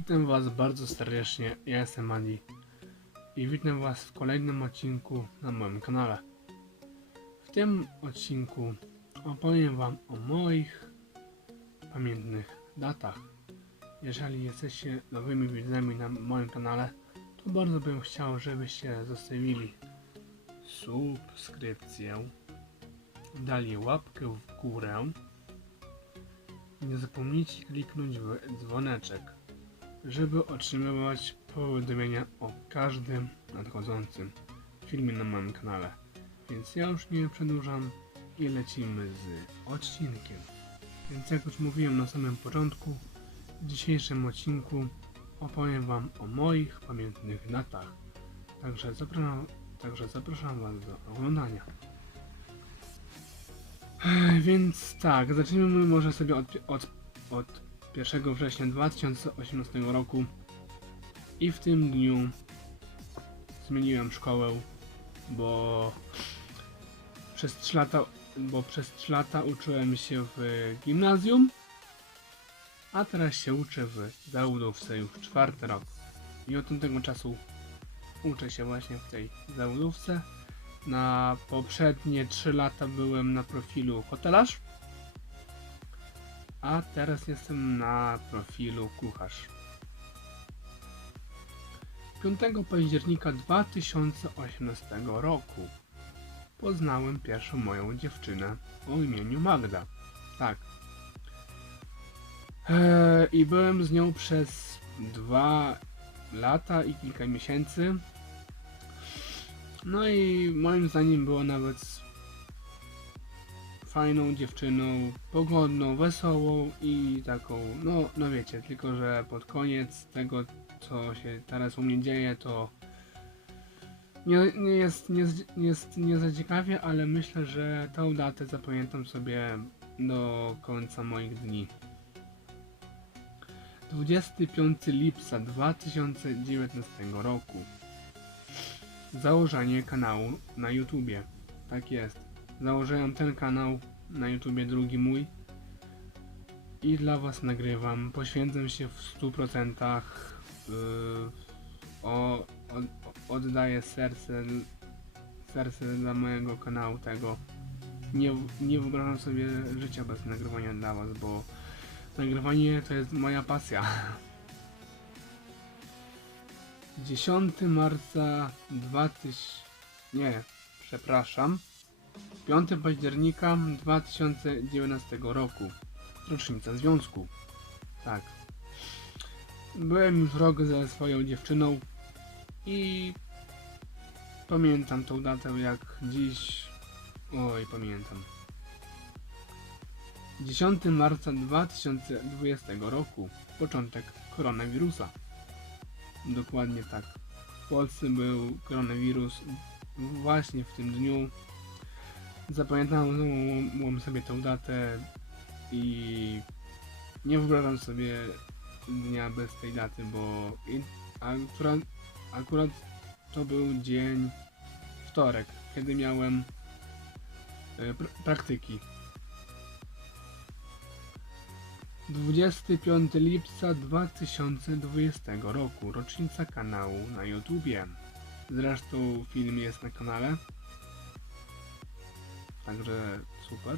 Witam Was bardzo serdecznie, ja jestem Adi i witam Was w kolejnym odcinku na moim kanale. W tym odcinku opowiem Wam o moich pamiętnych datach. Jeżeli jesteście nowymi widzami na moim kanale, to bardzo bym chciał, żebyście zostawili subskrypcję, dali łapkę w górę. Nie zapomnijcie kliknąć w dzwoneczek żeby otrzymywać powiadomienia o każdym nadchodzącym filmie na moim kanale. Więc ja już nie przedłużam i lecimy z odcinkiem. Więc jak już mówiłem na samym początku, w dzisiejszym odcinku opowiem Wam o moich pamiętnych datach. Także zapraszam, także zapraszam Was do oglądania. Więc tak, zacznijmy może sobie od, od, od 1 września 2018 roku i w tym dniu zmieniłem szkołę, bo przez 3 lata, bo przez 3 lata uczyłem się w gimnazjum, a teraz się uczę w załudówce już czwarty rok. I od tamtego czasu uczę się właśnie w tej załudówce. Na poprzednie 3 lata byłem na profilu hotelarz. A teraz jestem na profilu kucharz. 5 października 2018 roku poznałem pierwszą moją dziewczynę o imieniu Magda. Tak. Eee, I byłem z nią przez dwa lata i kilka miesięcy. No i moim zdaniem było nawet fajną dziewczyną, pogodną, wesołą i taką, no, no wiecie, tylko że pod koniec tego, co się teraz u mnie dzieje, to nie, nie, jest, nie, jest- nie za ciekawie, ale myślę, że tą datę zapamiętam sobie do końca moich dni. 25 lipca 2019 roku. Założenie kanału na YouTubie. Tak jest założyłem ten kanał na YouTubie, drugi mój i dla Was nagrywam. Poświęcam się w 100%. Yy, o, od, oddaję serce, serce dla mojego kanału tego. Nie, nie wyobrażam sobie życia bez nagrywania dla Was, bo nagrywanie to jest moja pasja. 10 marca 2000... Nie, przepraszam. 5 października 2019 roku. Rocznica związku. Tak. Byłem już rok ze swoją dziewczyną i pamiętam tą datę jak dziś. Oj, pamiętam. 10 marca 2020 roku. Początek koronawirusa. Dokładnie tak. W Polsce był koronawirus właśnie w tym dniu Zapamiętałem sobie tę datę i nie wyobrażam sobie dnia bez tej daty, bo akurat, akurat to był dzień wtorek, kiedy miałem e, pr praktyki. 25 lipca 2020 roku, rocznica kanału na YouTubie. Zresztą film jest na kanale. Także super.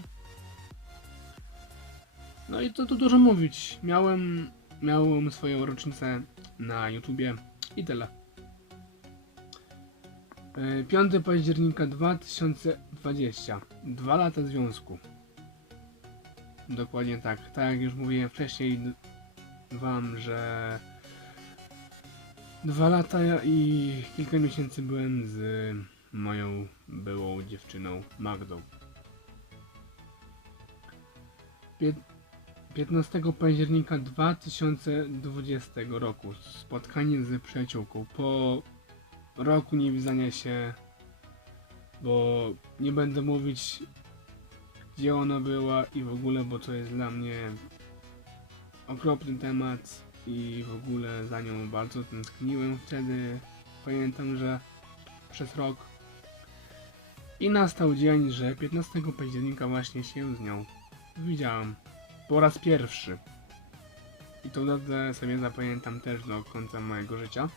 No i to tu dużo mówić. Miałem, miałem swoją rocznicę na YouTubie i tyle. E, 5 października 2020. Dwa lata związku. Dokładnie tak. Tak jak już mówiłem wcześniej wam, że dwa lata i kilka miesięcy byłem z moją byłą dziewczyną Magdą. Pię- 15 października 2020 roku spotkanie z przyjaciółką po roku niewidzenia się, bo nie będę mówić gdzie ona była i w ogóle, bo to jest dla mnie okropny temat i w ogóle za nią bardzo tęskniłem wtedy. Pamiętam, że przez rok i nastał dzień, że 15 października właśnie się z nią widziałem po raz pierwszy. I tą datę sobie zapamiętam też do końca mojego życia.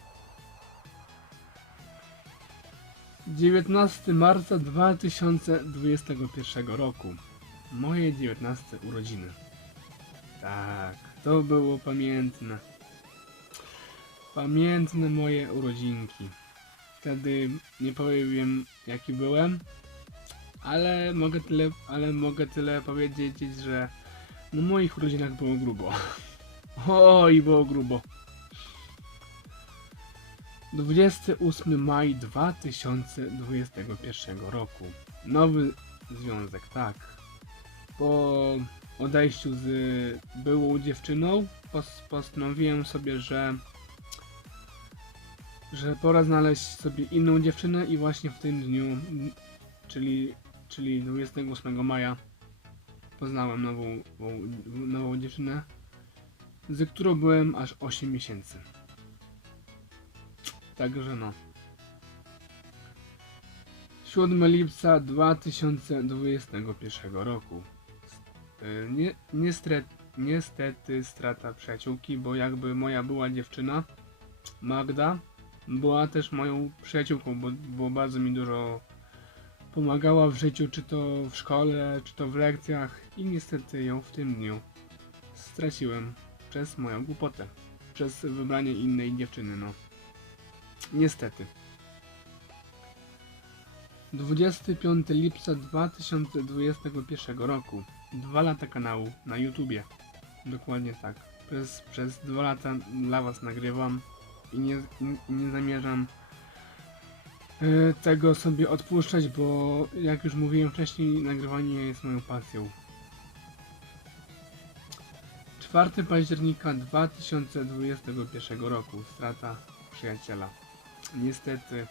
19 marca 2021 roku. Moje 19 urodziny. Tak, to było pamiętne. Pamiętne moje urodzinki. Wtedy nie powiem jaki byłem, ale mogę tyle, ale mogę tyle powiedzieć, że na moich urodzinach było grubo. Oj, było grubo. 28 maj 2021 roku. Nowy związek, tak. Po odejściu z byłą dziewczyną pos- postanowiłem sobie, że że pora znaleźć sobie inną dziewczynę i właśnie w tym dniu, czyli, czyli 28 maja poznałem nową, nową, dziewczynę, z którą byłem aż 8 miesięcy. Także no. 7 lipca 2021 roku. Y, Nie, niestety, niestety strata przyjaciółki, bo jakby moja była dziewczyna, Magda, była też moją przyjaciółką, bo, bo bardzo mi dużo pomagała w życiu, czy to w szkole, czy to w lekcjach i niestety ją w tym dniu straciłem przez moją głupotę, przez wybranie innej dziewczyny, no. Niestety. 25 lipca 2021 roku. Dwa lata kanału na YouTubie. Dokładnie tak. Przez, przez dwa lata dla Was nagrywam i nie, i nie zamierzam e, tego sobie odpuszczać, bo jak już mówiłem wcześniej, nagrywanie jest moją pasją. 4 października 2021 roku. Strata przyjaciela. Niestety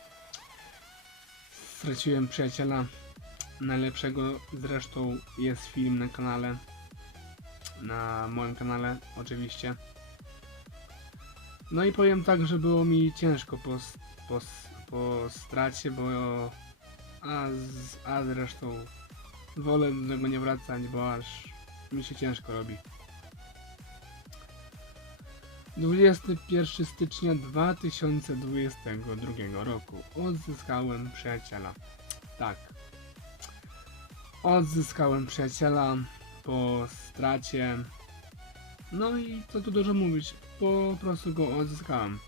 straciłem przyjaciela najlepszego. Zresztą jest film na kanale. Na moim kanale oczywiście. No i powiem tak, że było mi ciężko po, po, po stracie, bo a, z, a zresztą wolę do tego nie wracać, bo aż mi się ciężko robi. 21 stycznia 2022 roku. Odzyskałem przyjaciela. Tak. Odzyskałem przyjaciela po stracie. No i co tu dużo mówić, po prostu go odzyskałem.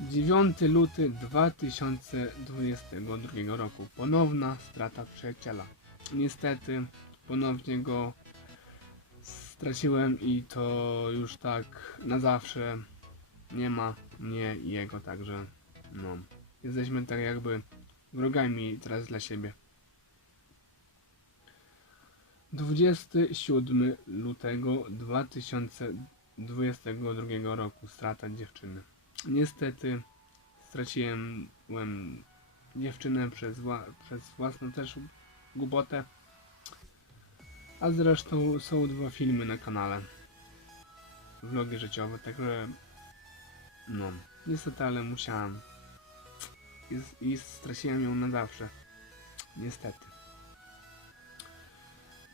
9 luty 2022 roku. Ponowna strata przyjaciela. Niestety ponownie go straciłem i to już tak na zawsze nie ma mnie i jego, także no jesteśmy tak jakby wrogami teraz dla siebie. 27 lutego 2022 roku strata dziewczyny. Niestety straciłem em, dziewczynę przez, wła- przez własną też głupotę. A zresztą są dwa filmy na kanale. Vlogi życiowe, także no, niestety, ale musiałem. I, I straciłem ją na zawsze. Niestety.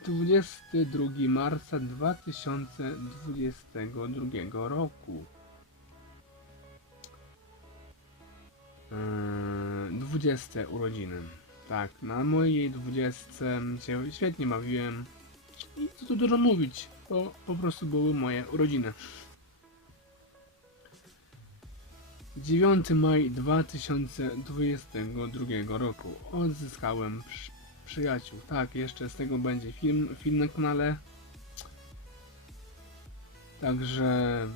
22 marca 2022 roku. Yy, 20 urodziny. Tak, na mojej 20 się świetnie bawiłem. I co tu dużo mówić, to po prostu były moje urodziny. 9 maj 2022 roku. Odzyskałem przyjaciół. Tak, jeszcze z tego będzie film, film na kanale. Także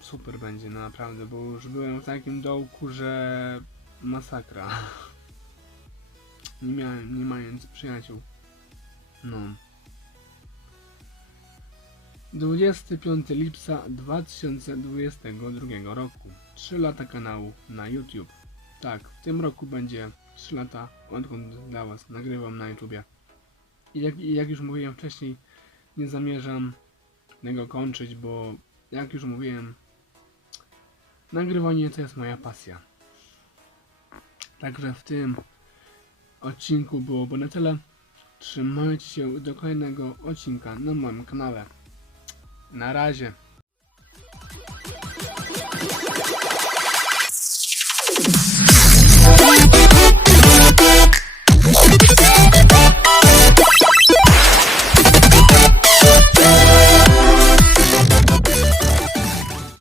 super będzie naprawdę, bo już byłem w takim dołku, że masakra. Nie miałem, nie mając przyjaciół. No. 25 lipca 2022 roku. 3 lata kanału na YouTube. Tak, w tym roku będzie 3 lata, odkąd dla Was nagrywam na YouTubie. I jak, jak już mówiłem wcześniej, nie zamierzam tego kończyć, bo jak już mówiłem, nagrywanie to jest moja pasja. Także w tym odcinku byłoby na tyle. Trzymajcie się do kolejnego odcinka na moim kanale. Na razie.